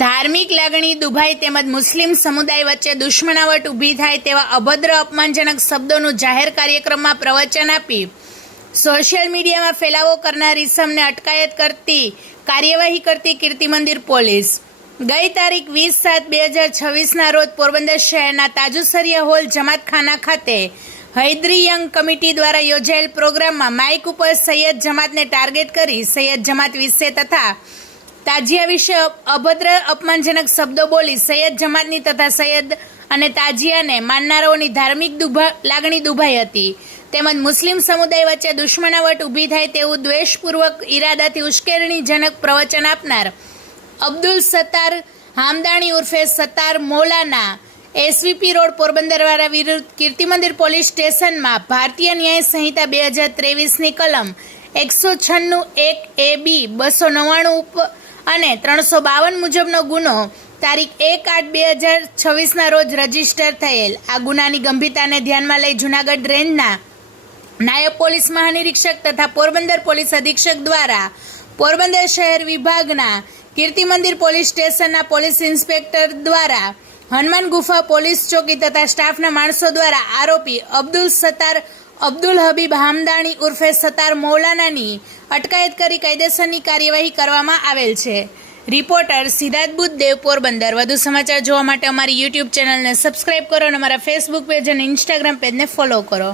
ધાર્મિક લાગણી દુભાઈ તેમજ મુસ્લિમ સમુદાય વચ્ચે દુશ્મનાવટ ઊભી થાય તેવા અભદ્ર અપમાનજનક શબ્દોનું જાહેર કાર્યક્રમમાં પ્રવચન આપી સોશિયલ મીડિયામાં ફેલાવો કરનાર ઇસમને અટકાયત કરતી કાર્યવાહી કરતી કીર્તિમંદિર પોલીસ ગઈ તારીખ 20/7/2026ના રોજ પોરબંદર શહેરના તાજુસરિયા હોલ જમાતખાના ખાતે હૈદરી યંગ કમિટી દ્વારા યોજાયેલ પ્રોગ્રામમાં માઇક ઉપર સૈયદ જમાતને ટાર્ગેટ કરી સૈયદ જમાત વિશે તથા તાજિયા વિશે અભદ્ર અપમાનજનક શબ્દો બોલી સૈયદ જમાતની તથા સૈયદ અને તાજિયાને માનનારાઓની ધાર્મિક લાગણી દુભાઈ હતી તેમજ મુસ્લિમ સમુદાય વચ્ચે દુશ્મનાવટ ઊભી થાય તેવું દ્વેષપૂર્વક ઈરાદાથી ઉશ્કેરણીજનક પ્રવચન આપનાર અબ્દુલ સત્તાર હામદાણી ઉર્ફે સત્તાર મૌલાના એસવીપી રોડ પોરબંદરવાળા વિરુદ્ધ કીર્તિમંદિર પોલીસ સ્ટેશનમાં ભારતીય ન્યાય સંહિતા 2023ની કલમ 196(1) AB 299 અને 352 મુજબનો ગુનો તારીખ 1/8/2026ના રોજ રજીસ્ટર થયેલ. આ ગુનાની ગંભીરતાને ધ્યાનમાં લઈ જૂનાગઢ રેન્જના નાયબ પોલીસ મહાનિરીક્ષક તથા પોરબંદર પોલીસ અધિક્ષક દ્વારા પોરબંદર શહેર વિભાગના કીર્તિમંદિર પોલીસ સ્ટેશનના પોલીસ ઇન્સ્પેક્ટર દ્વારા હનુમાન ગુફા પોલીસ ચોકી તથા સ્ટાફના માણસો દ્વારા આરોપી અબ્દુલ સત્તાર અબ્દુલ હબીબ હામદાણી ઉર્ફે સત્તાર મૌલાનાની અટકાયત કરી કાયદેસરની કાર્યવાહી કરવામાં આવેલ છે. રિપોર્ટર સિદ્ધાર્થ બુદ્ધદેવ, પોરબંદર. વધુ સમાચાર જોવા માટે અમારી યુટ્યુબ ચેનલને સબસ્ક્રાઇબ કરો અને અમારા ફેસબુક પેજ અને ઇન્સ્ટાગ્રામ પેજને ફોલો કરો.